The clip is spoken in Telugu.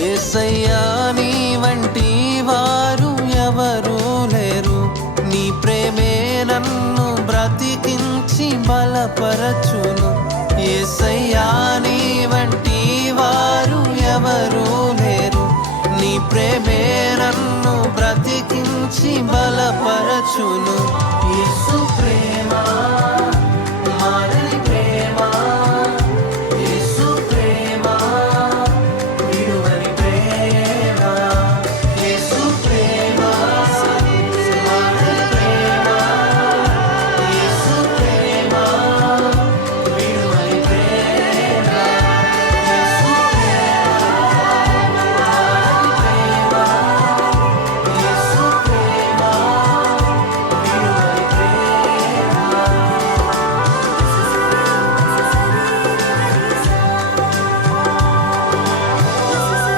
యేసయ్యా నీ వంటి వారు ఎవరు లేరు, నీ ప్రేమే నన్ను బ్రతికించి బలపరచును. యేసయ్యా నీ వంటి వారు ఎవరు లేరు, నీ ప్రేమే నన్ను బ్రతికించి బలపరచును. యేసు ప్రేమ